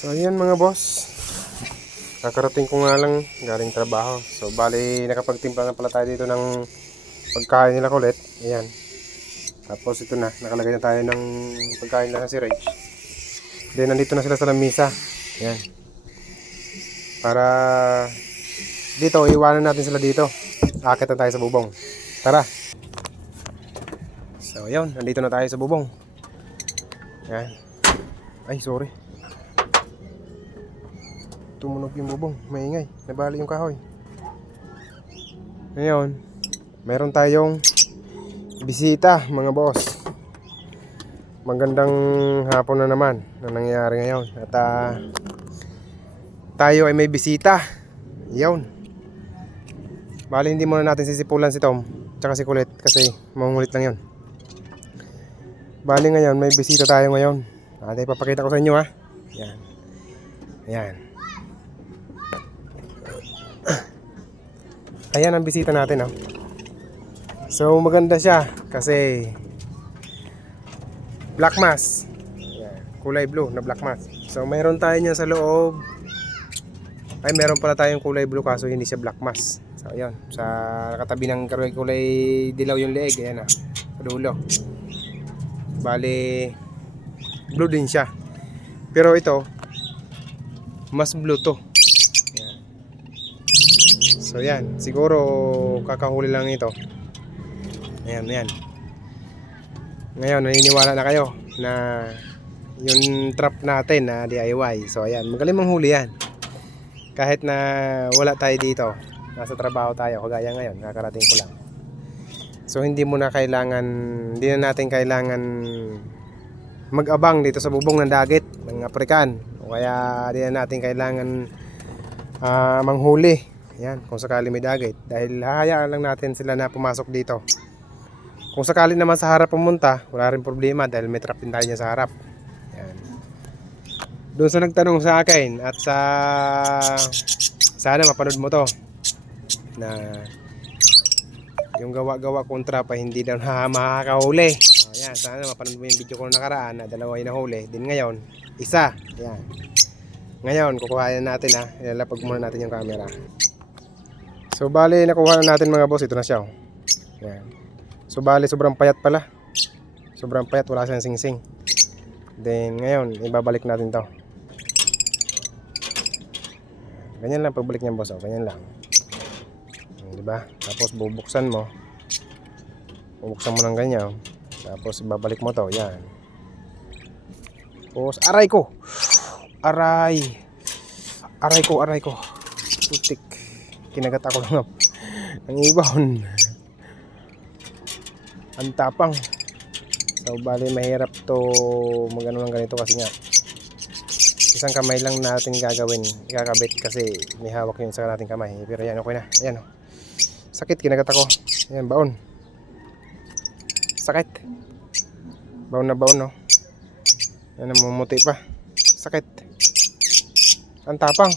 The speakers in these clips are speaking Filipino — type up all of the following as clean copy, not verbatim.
So ayan mga boss, kakarating ko nga lang galing trabaho. So bali nakapagtimpla na pala tayo dito ng pagkain nila kulit. Ayan. Tapos ito na, nakalagay na tayo ng pagkain na si Reg. Then nandito na sila sa lamisa. Ayan. Para dito, iwanan natin sila dito. Akit na tayo sa bubong. Tara. So ayun, nandito na tayo sa bubong. Ayan. Ay sorry, tumunog yung bubong, maingay, nabali yung kahoy. Ngayon, meron tayong bisita mga boss. Magandang hapon na naman na nangyayari ngayon. At tayo ay may bisita. Yun. Bali hindi muna natin sisipulan si Tom tsaka si Kulit kasi mangungulit lang yun. Bali ngayon may bisita tayo ngayon. At ipapakita ko sa inyo ha. Yan. Ayan. Ayan ang bisita natin oh. So maganda siya kasi black mass. Ayan. Kulay blue na black mass. So mayroon tayo niya sa loob. Ay meron pala tayong kulay blue kaso hindi siya black mass. So ayan. Sa katabi ng kulay dilaw yung leeg. Ayan sa dulo. Bali blue din siya. Pero ito mas blue to. Ayan. So yan, siguro kakahuli lang ito. Ayan, ayan. Ngayon, naniniwala na kayo na yung trap natin na DIY. So ayan, magaling manghuli yan. Kahit na wala tayo dito, nasa trabaho tayo, kagaya ngayon, kakarating ko lang. So hindi na natin kailangan mag-abang dito sa bubong ng dagat ng African. O kaya di na natin kailangan manghuli. Yan, kung sakali may dagat. Dahil hahayaan lang natin sila na pumasok dito. Kung sakali naman sa harap pumunta, wala rin problema dahil may trap din tayo niya sa harap. Yan. Doon sa nagtanong sa akin at sana mapanood mo to na yung gawa-gawa kong trap ay hindi daw makakahuli. Ayan, sana mapanood mo yung video ko nakaraan na dalawa yung nahuli. Din ngayon, isa. Ayan. Ngayon, kukuhain natin ha. Ilalapag muna natin yung camera. So, bali, nakuha na natin mga boss. Ito na siya. Ayan. So, bali, sobrang payat pala. Sobrang payat. Wala siyang sing-sing. Then, ngayon, ibabalik natin to. Ganyan lang pagbalik niya boss. Ganyan lang. Diba? Tapos, bubuksan mo. Bubuksan mo ng ganyan. Tapos ibabalik mo to, yan. Tapos aray ko. Aray ko. Putik. Kinagat ako lang ng ibon. Ang tapang. So bali mahirap to magano ng ganito kasi nga isang kamay lang natin gagawin, ikakabit kasi may hawak yun sa nating kamay. Pero yan, okay na. Ayan oh. Sakit, kinagat ako. Ayan, baon. Sakit. Baon na baon no. Yan, namumuti pa. Sakit. Ang tapang.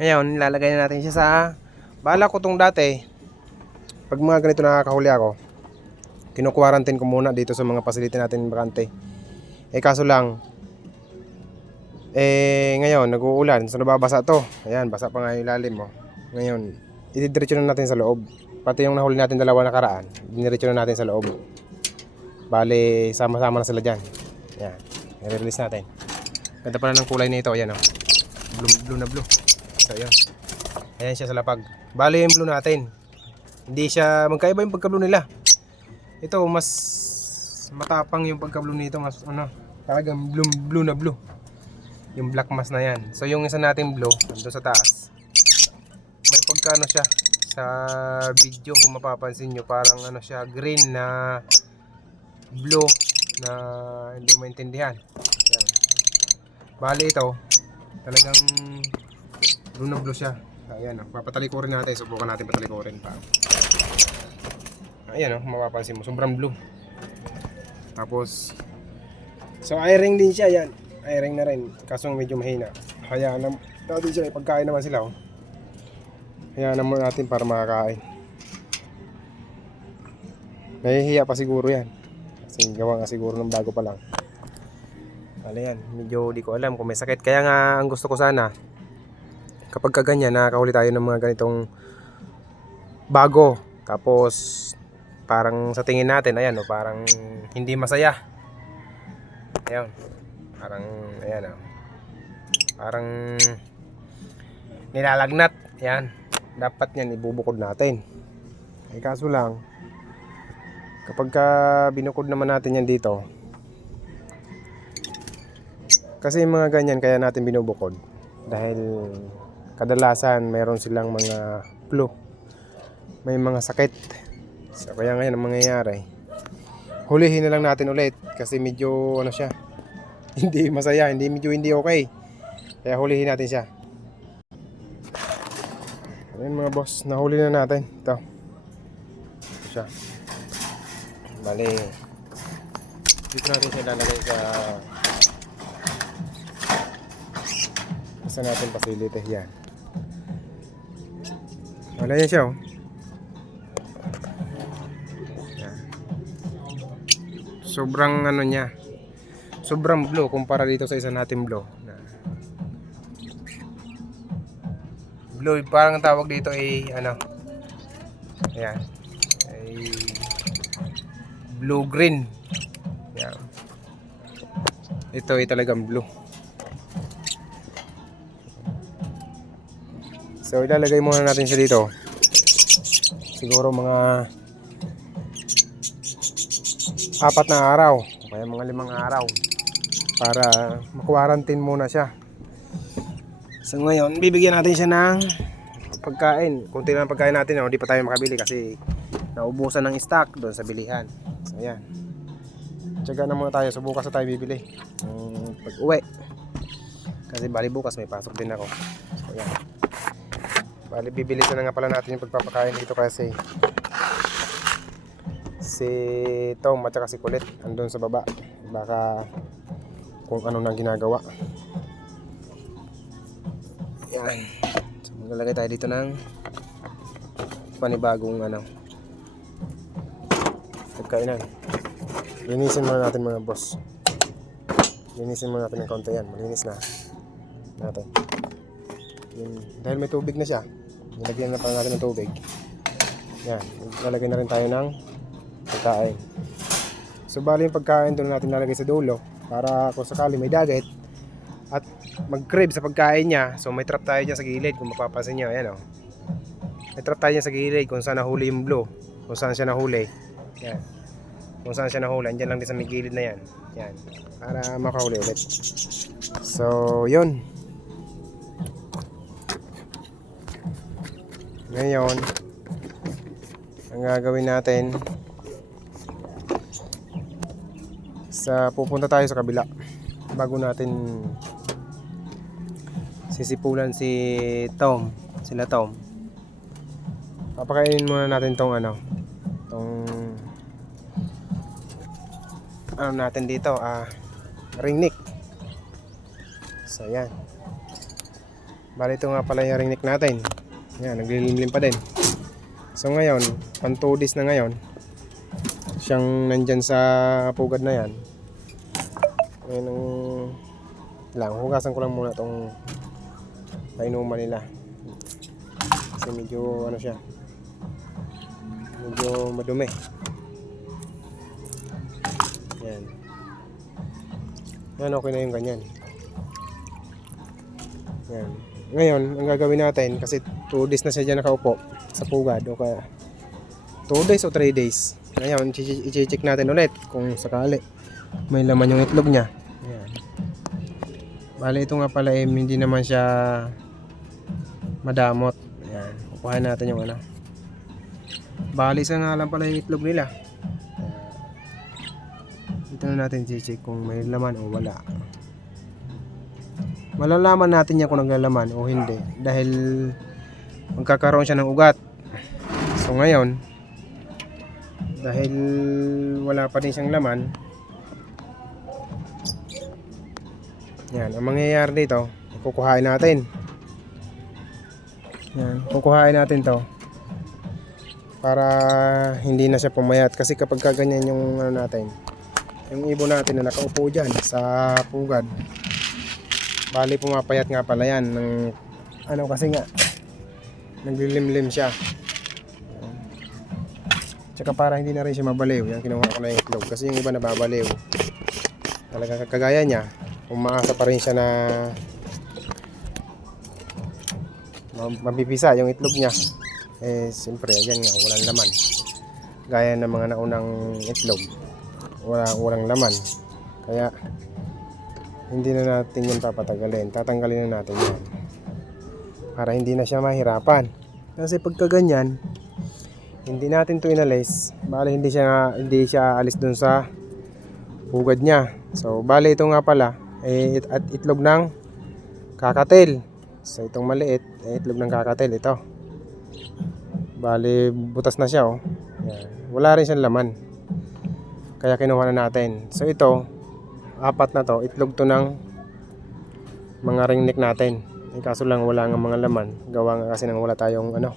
Ngayon, nilalagay na natin siya sa bala ko tong dati. Pag mga ganito nakakahuli ako, kinu-quarantine ko muna dito sa mga facility natin bakante. Kaso lang ngayon nag-uulan, so nababasa to. Ayan, basa pa nga yung ilalim mo. Ngayon, ididiretso na natin sa loob. Pati yung nahuli natin dalawa nakaraan, diniretso na natin sa loob. Bale, sama-sama na sila dyan. Ayan, i-release natin. Ganda pala ng kulay nito. Ayan o, blue na blue. So ayan, ayan siya sa lapag. Bale yung blue natin, hindi siya, magkaiba yung pagka-blue nila. Ito, mas matapang yung pagka-blue nito. Mas talagang blue na blue. Yung black mass na yan. So yung isa natin blue, nandun sa taas, may pagkano siya sa video kung mapapansin nyo, parang siya green na blue na hindi mo maintindihan. Yan. Bali ito talagang blue na blue siya. Ayan papatalikurin natin, subukan natin patalikurin pa. Ayan mapapansin mo sobrang blue. Tapos so i-ring din siya. Yan, i-ring na rin kaso medyo mahina. Hayaan natin siya, ipagkain naman sila oh. Hayaan naman natin para makakain. Nahihiya pa siguro yan kasi gawa nga siguro ng bago pa lang. Ano yan, medyo di ko alam kung may sakit. Kaya nga ang gusto ko sana, kapag kaganyan, nakakahuli tayo ng mga ganitong bago. Tapos parang sa tingin natin, ayan o, parang hindi masaya. Ayan, parang, ayan o, parang nilalagnat. Ayan, dapat yan ibubukod natin. Eh kaso lang, kapag ka binukod naman natin yan dito, kasi yung mga ganyan kaya natin binubukod dahil kadalasan mayroon silang mga flu, may mga sakit. So kaya ngayon ang mangyayari, hulihin na lang natin ulit kasi medyo ano siya, hindi masaya, hindi okay. Kaya hulihin natin siya. Ayun mga boss, nahuli na natin. Ito siya. Bali, dito natin siya lalagay sa natin facility. Yan, wala yan siya oh. Yan. Sobrang ano niya, sobrang blue kumpara dito sa isa natin blue. Blue, parang ang tawag dito ay ano, ayan, ay blue green. Yan. Ito ay talagang blue. So ilalagay muna natin siya dito. Siguro mga 4 na araw, kaya mga 5 araw para ma-quarantine muna siya. So ngayon, bibigyan natin siya ng pagkain. Kunti lang pagkain natin, hindi pa tayo makabili kasi naubusan ng stock doon sa bilihan. So ayan, tiyaga na muna tayo. So bukas na tayo bibili pag uwi, kasi bali bukas may pasok din ako. So ayan, bali bibilisan na nga pala natin yung pagpapakain dito kasi si Tom at saka si Kulit andun sa baba, baka kung ano nang ginagawa. Yan, so maglalagay tayo dito ng panibagong ano, pagkainan. Linisin muna natin mga boss, linisin muna natin ng konti. Yan, malinis na natin yun, dahil may tubig na siya. Nilagyan na pala natin ng tubig. Yan, lalagay na rin tayo ng pagkain. So bali yung pagkain doon natin lalagay sa dulo para kung sakali may dagat at mag-crave sa pagkain niya. So may trap tayo dyan sa gilid, kung mapapansin nyo. Ayan o, may trap tayo dyan sa gilid kung saan nahuli yung blue, kung saan siya nahuli. Yan, kung saan siya nahuli, andyan lang din sa may gilid na yan. Yan, para makahuli ulit. So yun, ngayon ang gagawin natin, pupunta tayo sa kabila bago natin sisipulan si Tom, sila Tom. Papakainin muna natin tong ano natin dito, ringneck. So yan, bali ito nga pala yung ringneck natin. Yan, naglilimlim pa din. So ngayon, pan 2 days na ngayon siyang nandyan sa pugad na yan. Ngayon lang, hugasan ko lang muna itong painuman nila kasi medyo ano siya, medyo madumi. Yan, yan, okay na yung ganyan. Yan, ngayon ang gagawin natin, kasi 2 days na siya dyan nakaupo sa pugad, o kaya 2 days o 3 days. Ngayon i-check natin ulit kung sakali may laman yung itlog niya. Ayan, bali ito nga pala hindi naman siya madamot. Ayan, kukuhain natin yung ano, bali isa nga lang pala yung itlog nila. Ito na natin i-check kung may laman o wala. Malalaman natin yan kung naglalaman o hindi dahil magkakaroon siya ng ugat. So ngayon, dahil wala pa din siyang laman, yan, ang mangyayari dito, kukuhain natin. Yan, kukuhain natin to para hindi na siya pumayat, kasi kapag kaganyan yung ano natin, yung ibon natin na nakaupo dyan sa pugad. Bali pumapayat nga pala yan ng ano kasi nga naglilimlim siya. Tsaka para hindi na rin siya mabaliw, yan kinuha ko na yung itlog kasi yung iba nababaliw. Talaga kagaya niya, umaasa pa rin siya na mabibisa yung itlog niya. Eh siyempre yan nga walang laman. Gaya ng mga naunang itlog, walang laman. Kaya hindi na natin yan papatagalin, tatanggalin na natin yan para hindi na siya mahirapan. Kasi pagka ganyan, hindi natin to inalis, bali hindi siya alis dun sa hugad niya. So bali ito nga pala at itlog ng kakatil. So itong maliit itlog ng kakatil ito. Bali butas na siya oh. Yan. Wala rin siyang laman. Kaya kinuha na natin. So ito, apat na to, itlog to ng mga ringneck natin. Kaso lang wala nga mga laman. Gawa nga kasi nang wala tayong ano.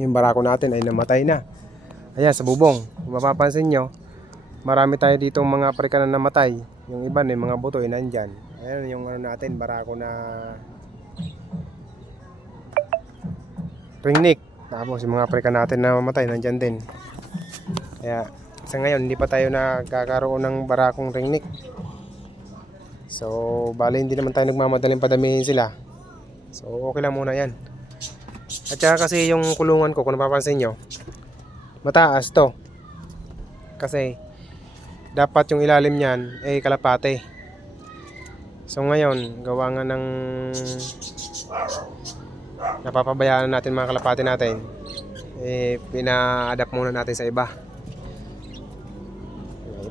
Yung barako natin ay namatay na. Ayan sa bubong. Kung mapapansin nyo, marami tayo ditong mga preka na namatay. Yung iba na mga buto ay nandyan. Ayan yung ano natin, barako na ringneck. Tapos yung mga preka natin na mamatay nandyan din. Kaya sa ngayon hindi pa tayo nagkakaroon ng barakong ringneck. So bali hindi naman tayo nagmamadaling padamihin sila. So okay lang muna yan. At saka kasi yung kulungan ko kung napapansin nyo, mataas to. Kasi dapat yung ilalim nyan ay kalapate. So ngayon gawa nga ng napapabayaan natin mga kalapate natin, pina-adapt muna natin sa iba.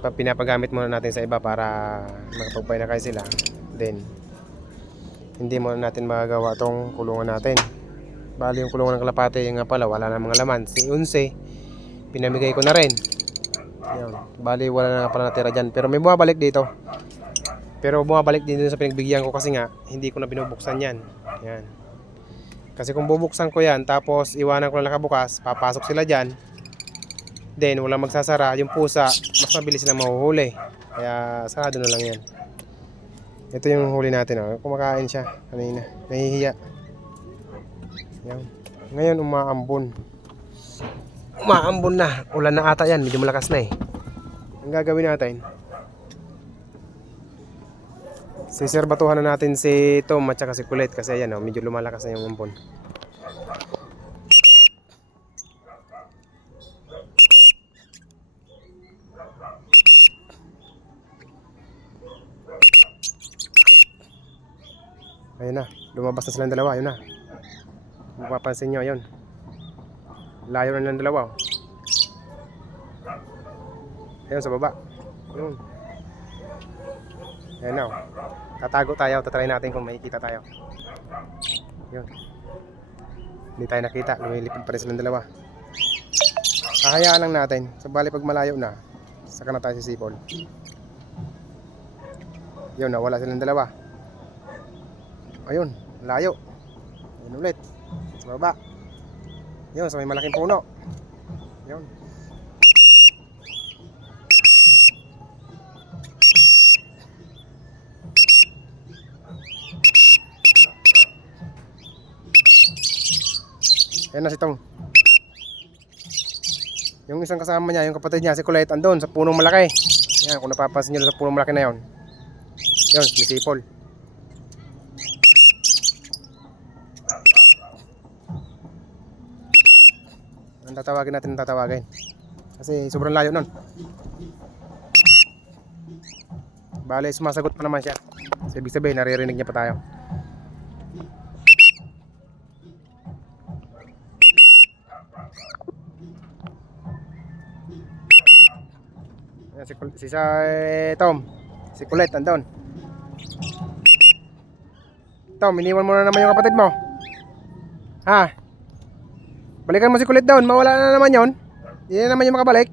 Pinapagamit muna natin sa iba para makapagpainakay sila. Then hindi muna natin magagawa tong kulungan natin. Bali yung kulungan ng kalapate yung nga pala wala na mga laman. Si Unse pinamigay ko na rin. Yan. Bali wala na pala natira dyan. Pero may bumabalik dito. Pero bumabalik din sa pinagbigyan ko kasi nga hindi ko na binubuksan yan. Yan. Kasi kung bubuksan ko yan tapos iwanan ko na nakabukas, papasok sila dyan. Then walang magsasara, yung pusa mas mabilis silang mahuhuli. Kaya sarado na lang yan. Ito yung huli natin oh. Kumakain siya kanina, nahihiya. Yan. Ngayon umaambon na, ulan na ata yan, medyo malakas na Ang gagawin natin, siserbatuhan na natin si Tom at saka si Kulit. Kasi yan oh, medyo lumalakas na yung ambon. Ayun na, lumabas na silang dalawa, ayun na. Kung mapapansin nyo, ayun. Layo na ng dalawa. Ayun sa baba. Ayun. Ayun na. Tatago tayo, tatry natin kung makikita tayo. Ayun. Hindi tayo nakita, lumilipid pa rin silang dalawa. Hahayaan lang natin. So bali pag malayo na, saka na tayo sisipol. Ayun, nawala silang dalawa. Ayun, layo. Ayun ulit. Sa baba. Ayun, sa may malaking puno. Ayun. Ayun na si Tong. Yung isang kasama niya, yung kapatid niya, si Colette, andun sa punong malaki. Yan, kung napapansin nyo sa punong malaki na yun. Yun, sumisipol. Ang tatawagin natin, tatawagin. Kasi sobrang layo nun. Bale, sumasagot pa naman siya. So, ibig sabihin, naririnig niya pa tayo. Ayan, si Tom. Si Colette, andun. Tom, iniwan mo na naman yung kapatid mo. Ha? Balikan mo si Colette down, mawala na naman yon. Hindi na naman yung makabalik.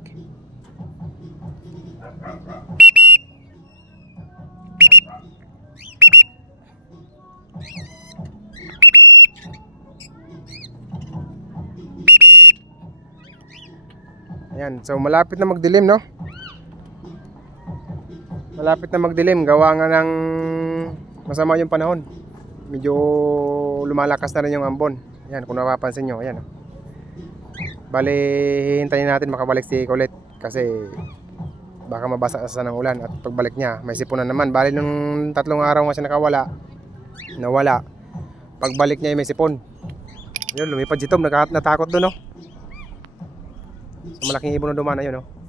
Ayan, so malapit na magdilim, no? Malapit na magdilim, gawa nga ng masama yung panahon. Medyo lumalakas na rin yung ambon. Yan, kung napapansin nyo, ayan. Bali, hihintayin natin makabalik si Colette kasi baka mabasa sa ng ulan at pagbalik niya, may sipunan naman. Bali, nung 3 araw nga siya nawala. Pagbalik niya, may sipon. Yun, lumipad si Tom, natakot doon, no? So, malaking ibon na dumana yun, no?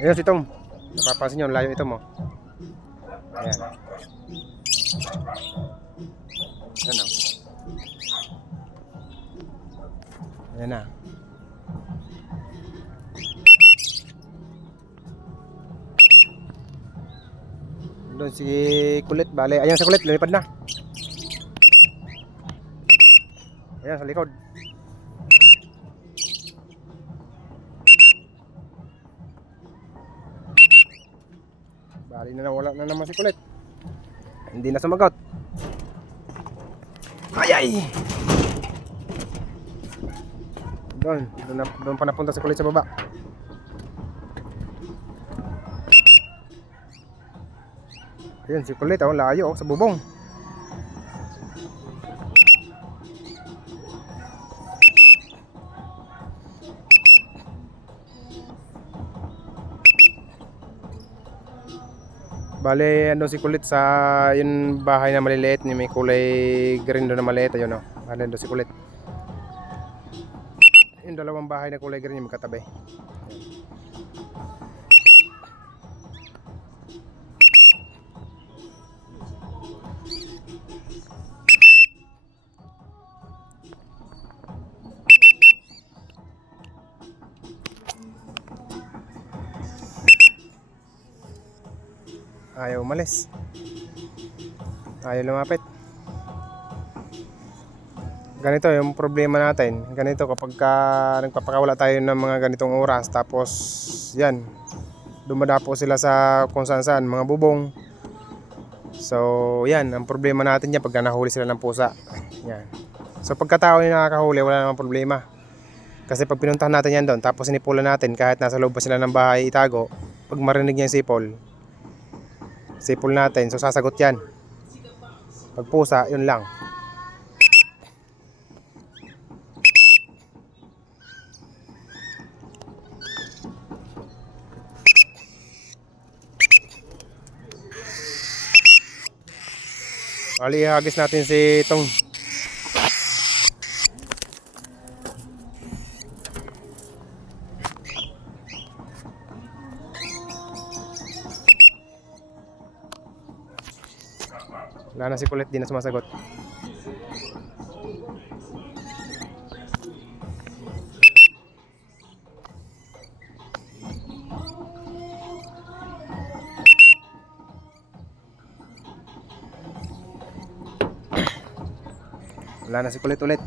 Ayun si Tom. Napapansin nyo, layo ito mo. Ayan. Ayan na. Ayan na. Doon si Kulit. Bale, ayan si Kulit, lumipad na. Ayan sa likod. Bali na wala na naman si Kulit. Hindi na sumagot. Ay! Doon pa napunta si Kulit sa baba. Ayun si Kulit, oh, layo, oh, sa bubong. Bale, ano si Kulit sa yung bahay na maliliit, may kulay green doon na maliit, ayun, oh. Bale, doon si Kulit. Yung dalawang bahay na kulay green yung magkatabi. Ayaw umalis. Ayaw lumapit. Ganito yung problema natin. Ganito kapag nagpapakawala tayo ng mga ganitong oras, tapos yan, dumadapo sila sa kung saan mga bubong. So yan, ang problema natin yan pagka nahuli sila ng pusa. Yan. So pagkatao yung nakakahuli, wala namang problema. Kasi pag pinuntahan natin yan doon, tapos sinipulan natin, kahit nasa loob pa sila ng bahay itago, pag marinig niya yung sipol natin, so sasagot yan. Pag pusa, yun lang. Bali, hagis natin si Tong. Wala na si Kulit, di na sumasagot. Wala na si Kulit ulit.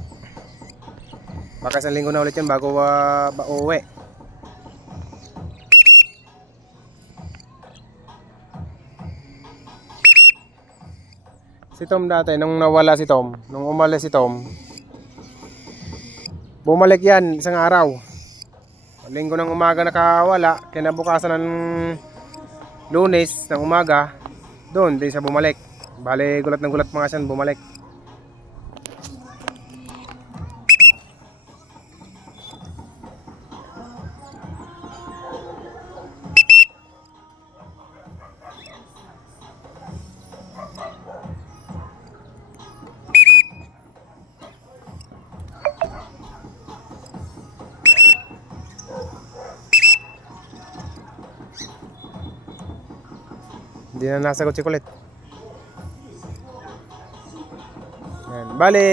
Baka isang linggo na ulit yun bago uuwi. Si Tom dati, nung nawala si Tom, nung umalis si Tom, bumalik yan isang araw. Linggo ng umaga nakawala, kinabukasan ng Lunes ng umaga, doon din siya bumalik. Bale, gulat ng gulat mga siya bumalik. Hindi na nasagot si Kulit. Yan. Bale,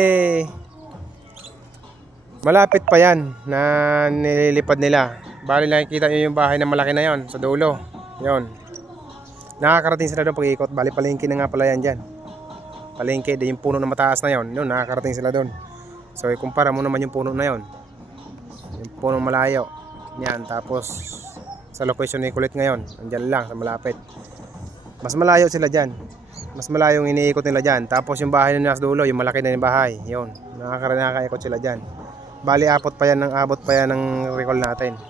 malapit pa yan na nililipad nila. Bale, nakikita nyo yung bahay na malaki na yon sa dulo. Yon. Nakakarating sila doon pag ikot. Bale, palengke na nga pala yan dyan. Palengke, di yung puno na mataas na yon. Yun, nakakarating sila doon. So, ikumpara mo naman yung puno na yon. Yung puno malayo. Yan, tapos sa location ni Kulit ngayon, andyan lang, sa malapit. Mas malayo sila dyan. Mas malayo yung iniikot nila dyan. Tapos yung bahay na nasa dulo, yung malaki na yung bahay. Yun, nakakaikot sila dyan. Bali, abot pa yan ng recall natin.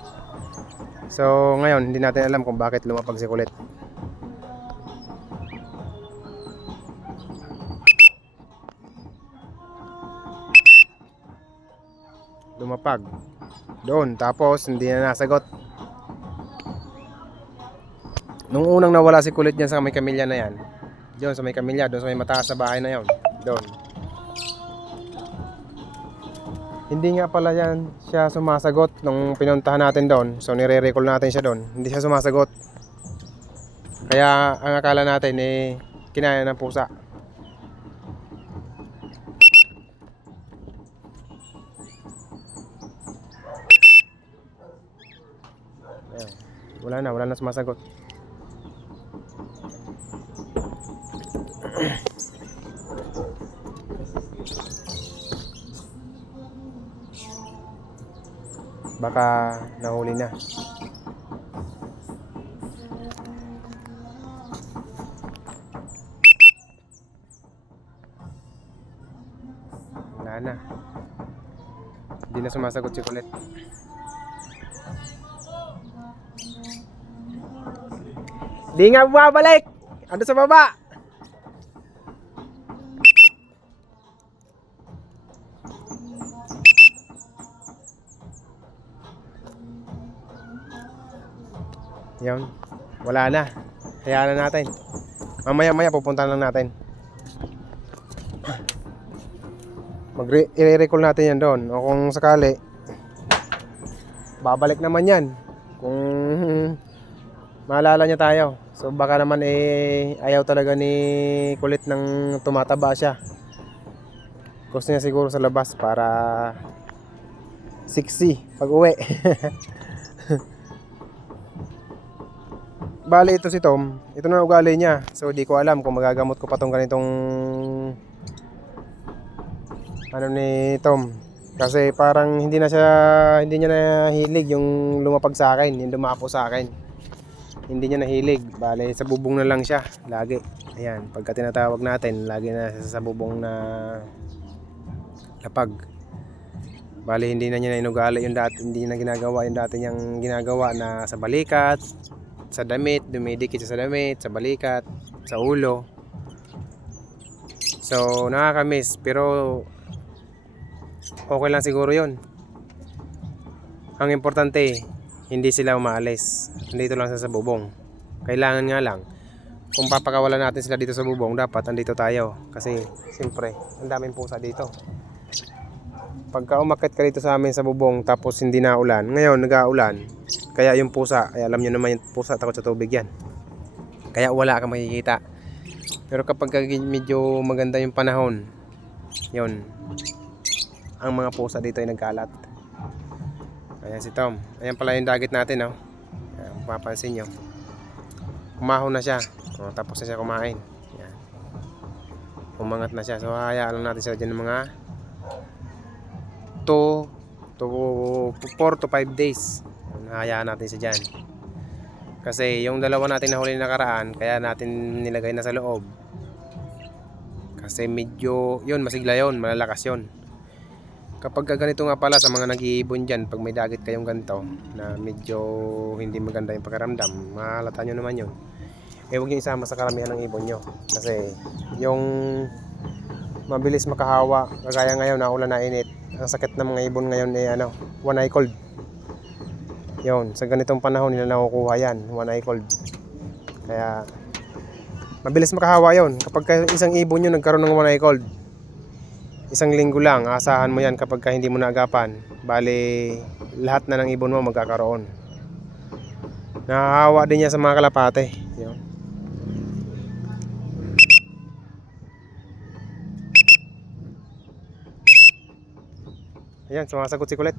So ngayon, hindi natin alam kung bakit lumapag si Kulit. Lumapag doon, tapos hindi na nasagot. Nung unang nawala si Kulit dyan sa may kamilya na yan, doon sa may kamilya, doon sa may mataas na bahay na yon, doon. Hindi nga pala yan siya sumasagot nung pinuntahan natin doon. So nire-recall natin siya doon. Hindi siya sumasagot. Kaya ang akala natin kinaya ng pusa. Ayan. Wala na sumasagot. Baka nahuli na. Wala na. Hindi na sumasagot si Kulit. Di nga bumabalik. Ano sa baba? Yan. Wala na. Hayaan na natin. Mamaya pupunta lang natin. I-recall natin yan doon. O kung sakali, babalik naman yan. Kung maalala niya tayo. So baka naman ayaw talaga ni Kulit nang tumataba siya. Gusto niya siguro sa labas para sexy pag uwi. Bali ito si Tom, ito na ugali niya. So di ko alam kung magagamot ko pa tong ganitong ano ni Tom. Kasi parang hindi niya nahilig yung lumapag sa akin, yung dumapo sa akin. Hindi niya nahilig. Bali sa bubong na lang siya lagi. Ayan, pagka tinatawag natin, lagi na sa bubong na lapag. Bali hindi na niya inugali yung dati, hindi na ginagawa yung dati niyang ginagawa na sa balikat, sa damit, dumidikit sa damit, sa balikat, sa ulo. So nakakamiss, pero okay lang siguro yon. Ang importante, hindi sila umaalis. Nandito lang sa bubong. Kailangan nga lang, kung papakawalan natin sila dito sa bubong, dapat andito tayo. Kasi siyempre, ang daming pusa dito. Pagka umakyat ka dito sa amin sa bubong tapos hindi na ulan, ngayon nag-aulan, kaya yung pusa, alam nyo naman yung pusa takot sa tubig yan, kaya wala kang makikita. Pero kapag medyo maganda yung panahon, yun, ang mga pusa dito ay nagkalat. Ayan si Tom, ayan pala yung dagat natin, oh. Ayan, mapapansin nyo, umahon na siya, tapos na siya kumain. Ayan. Umangat na siya, so hayaan lang natin sila dyan ng mga 4 to 5 days. Hayaan natin siya dyan. Kasi yung dalawa natin na huli nakaraan, kaya natin nilagay na sa loob. Kasi medyo, yun, masigla yun, malalakas yun. Kapag ganito nga pala sa mga nag-iibon dyan, pag may dagit kayong ganito, na medyo hindi maganda yung pakiramdam, mahalata nyo naman yun. Huwag nyo isama sa karamihan ng ibon nyo. Kasi yung mabilis makahawa, kagaya ngayon na ulan na init, ang sakit ng mga ibon ngayon one eye cold. Yun, sa ganitong panahon nila nakukuha yan, one eye cold. Kaya mabilis makahawa yun. Kapag isang ibon nyo nagkaroon ng one eye cold, isang linggo lang, asahan mo yan kapag hindi mo naagapan. Bali, lahat na ng ibon mo magkakaroon. Nahahawa din niya sa mga kalapate. Yun. Ayan, sumasagot si Kulit.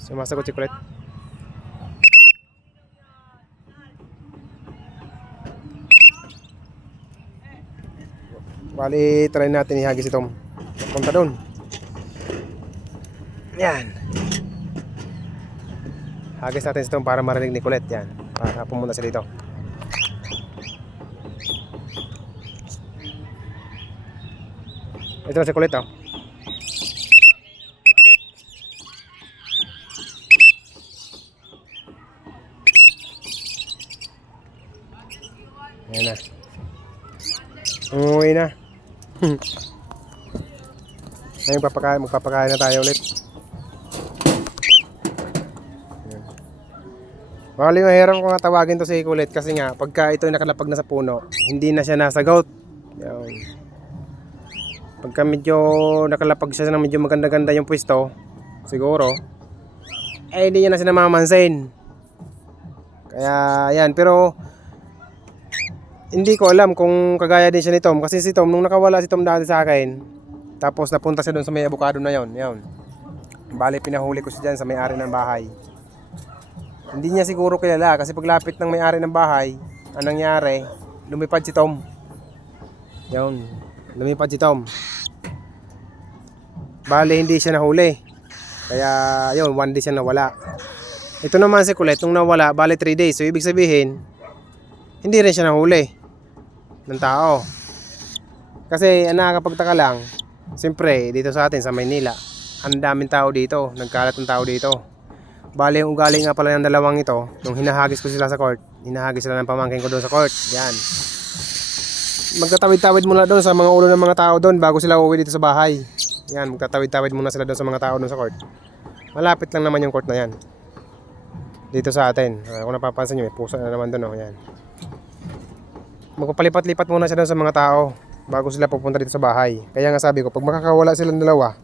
Sumasagot si Kulit. Bali, try natin ihagis itong punta doon. Yan. Hagis natin itong para marinig ni Kulit. Yan. Para pumunta siya dito. Ito na si kulit oh. Ayan na. Umuwi na. Ngayon magpapakain na tayo ulit. Bali mahirap ko nga tawagin to si kulit kasi nga pagka ito nakalapag na sa puno, hindi na siya nasa goat. Yan. Pagka medyo nakalapag siya na medyo maganda-ganda yung pwesto, siguro, hindi niya na siya namamansin. Kaya yan, pero hindi ko alam kung kagaya din siya ni Tom. Kasi si Tom, nung nakawala si Tom dati sa akin, tapos napunta siya doon sa may avocado na yon. Bali pinahuli ko siya dyan sa may-ari ng bahay. Hindi niya siguro kilala kasi paglapit ng may-ari ng bahay, anong nangyari? Lumipad si Tom. Yun, lumipad si Tom. Bali hindi siya nahuli. Kaya yun, 1 day siya nawala. Ito naman si kulit, nung nawala, bali 3 days. So ibig sabihin, hindi rin siya nahuli ng tao. Kasi nakakapagtaka lang, siyempre dito sa atin sa Maynila, ang daming tao dito, nagkalat ng tao dito. Bali yung ugali nga pala ng dalawang ito, nung hinahagis ko sila sa court, hinahagis sila ng pamangkin ko doon sa court. Yan. Magtatawid-tawid muna doon sa mga ulo ng mga tao doon bago sila uuwi dito sa bahay. Yan, magtatawid-tawid muna sila doon sa mga tao doon sa court. Malapit lang naman yung court na yan. Dito sa atin. Kung napapansin nyo, may pusa na naman doon. Oh. Yan. Magpapalipat-lipat muna sila doon sa mga tao bago sila pupunta dito sa bahay. Kaya nga sabi ko, pag makakawala silang dalawa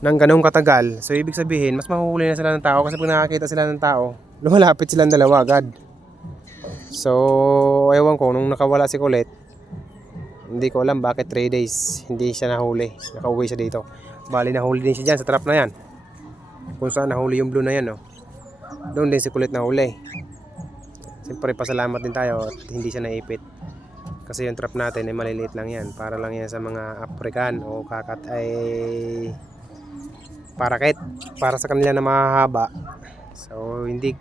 ng ganung katagal, so ibig sabihin mas mahuhuli na sila ng tao kasi pag nakakita sila ng tao, lumalapit silang dalawa agad. So ewan ko, nung nakawala si kulit, hindi ko alam bakit 3 days hindi siya nahuli, nakauwi siya dito. Bali nahuli din siya dyan sa trap na yan, kung saan nahuli yung blue na yan. Oh. Doon din si kulit nahuli. Siyempre pasalamat din tayo at hindi siya naipit kasi yung trap natin ay maliliit lang yan, para lang yan sa mga African o kakat ay parakit, para sa kanila na mahahaba. So hindi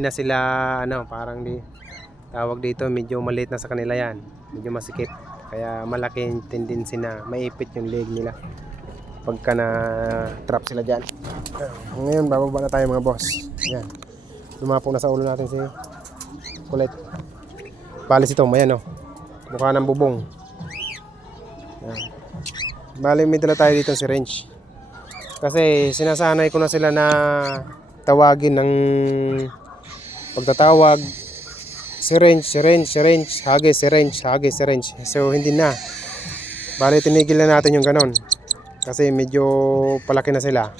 na sila parang tawag dito, medyo maliit na sa kanila yan, medyo masikip, kaya malaki yung tendency na maipit yung leg nila pagka na trap sila dyan. Ngayon bababa na tayo mga boss. Yan, lumapong na sa ulo natin si kulit. Bali si Tom, ayan mukha ng bubong. Yan. Bali may dala tayo dito si wrench. Kasi sinasanay ko na sila na tawagin ng pagtatawag syringe, hagis, syringe. So hindi na. Bali tinigil na natin yung ganon. Kasi medyo palaki na sila.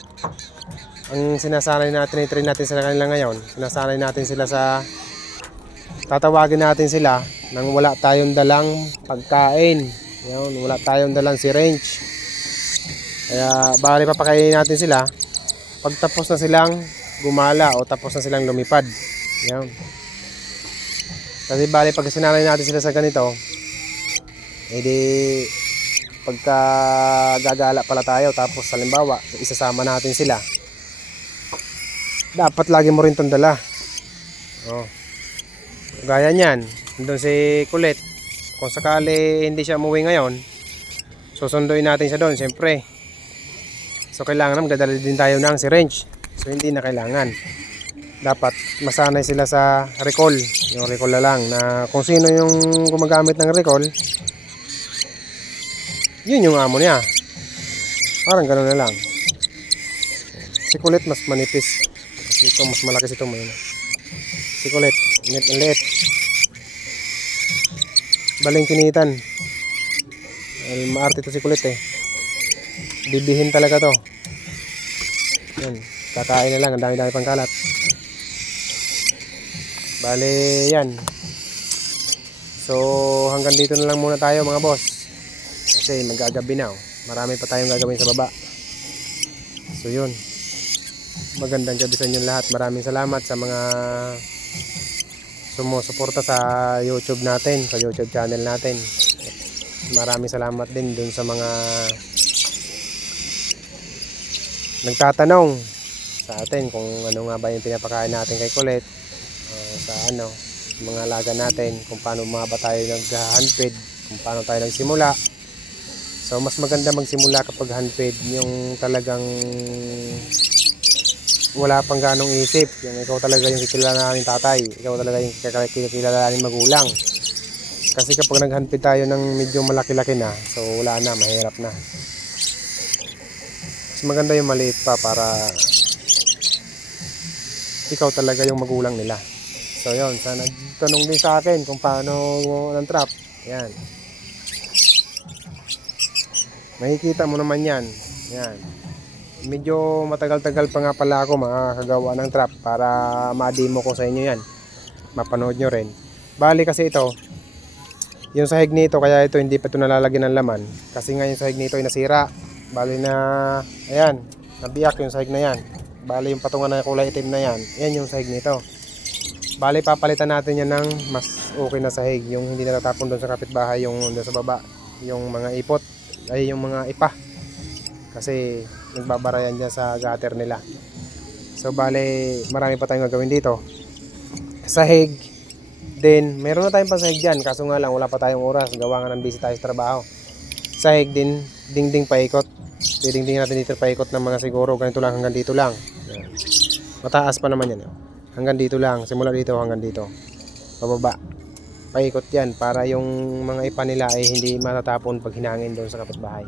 Ang sinasanay natin, i-train natin sila kanila ngayon. Sinasanay natin sila sa tatawagin natin sila nang wala tayong dalang pagkain. Yun, wala tayong dalang syringe. Kaya bali papakainin natin sila pag tapos na silang gumala o tapos na silang lumipad. Yan. Kasi bali pag sinanay natin sila sa ganito, edi pagka gagala pala tayo tapos halimbawa isasama natin sila, dapat lagi mo rin itong dala. Gaya niyan, doon si kulit, kung sakali hindi siya umuwi ngayon, susunduin natin siya doon siyempre. So kailangan magdadala din tayo ng syringe. So hindi na kailangan. Dapat masanay sila sa recall. Yung recall na lang, na kung sino yung gumagamit ng recall, yun yung amo niya. Parang gano'n na lang. Si kulit mas manipis. Ito mas malaki si Tom. Si kulit, liit. Baling kinitan. Maarte to si kulit eh. Bibihin talaga to. Yan, kakain na lang, ang dami-dami pang kalat. Bale yan. So hanggang dito na lang muna tayo mga boss, kasi magagabi na. Marami pa tayong gagawin sa baba. So yun, magandang gabi sa inyo lahat. Maraming salamat sa mga sumusuporta sa YouTube natin, sa YouTube channel natin. Maraming salamat din dun sa mga nagtatanong sa atin kung ano nga ba yung pinapakain natin kay kulit, sa mga alaga natin, kung paano mga ba tayo nag-handfeed, kung paano tayo nagsimula. So mas maganda magsimula kapag handfeed, yung talagang wala pang ganong isip, yung ikaw talaga yung kikilalanin tatay, ikaw talaga yung kikilalanin magulang. Kasi kapag naghandfeed tayo ng medyo malaki-laki na, so wala na, mahirap na. Mas maganda yung maliit pa para ikaw talaga yung magulang nila. So yun, sa nagtanong din sa akin kung paano ng trap, yan. Makikita mo naman yan. Yan. Medyo matagal-tagal pa nga pala ako makakagawa ng trap para ma-demo ko sa inyo yan. Mapanood nyo rin. Bali kasi ito, yung sahig nito, kaya ito hindi pa ito nalalagyan ng laman. Kasi nga yung sahig nito ay nasira. Bali na, ayan, nabiyak yung sahig na yan. Bali yung patungan na kulay itim na yan, yan yung sahig nito. Bali papalitan natin yan ng mas okay na sahig. Yung hindi natatapon doon sa kapitbahay, yung doon sa baba. Yung mga ipot, ay yung mga ipa. Kasi nagbabarayan dyan sa gutter nila. So bale marami pa tayong gagawin dito. Sahig din, meron na tayong pasahig dyan, kaso nga lang wala pa tayong oras, gawa nga ng busy tayo sa trabaho. Sahig din, dingding paikot. Dingding natin dito paikot ng mga siguro ganito lang hanggang dito lang. Yan. Mataas pa naman yan. Hanggang dito lang, simula dito hanggang dito. Pababa. Paikot yan para yung mga ipa nila ay hindi matatapon pag hinangin doon sa kapitbahay.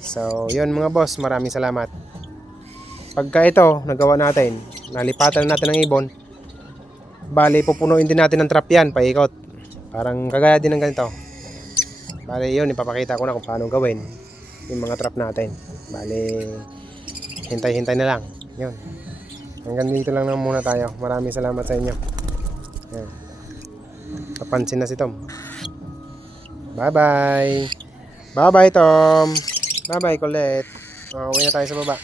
So, yun mga boss, maraming salamat. Pagka ito, nagawa natin, nalipatan natin ng ibon, bali, pupunuin din natin ng trap yan, paikot. Parang kagaya din ng ganito. Bali, yun, ipapakita ko na kung paano gawin yung mga trap natin. Bali, hintay-hintay na lang. Yun. Hanggang dito lang naman muna tayo. Maraming salamat sa inyo. Yan. Napansin na si Tom. Bye-bye. Bye-bye, Tom. Bye-bye, Colette. Uwi na tayo sa baba.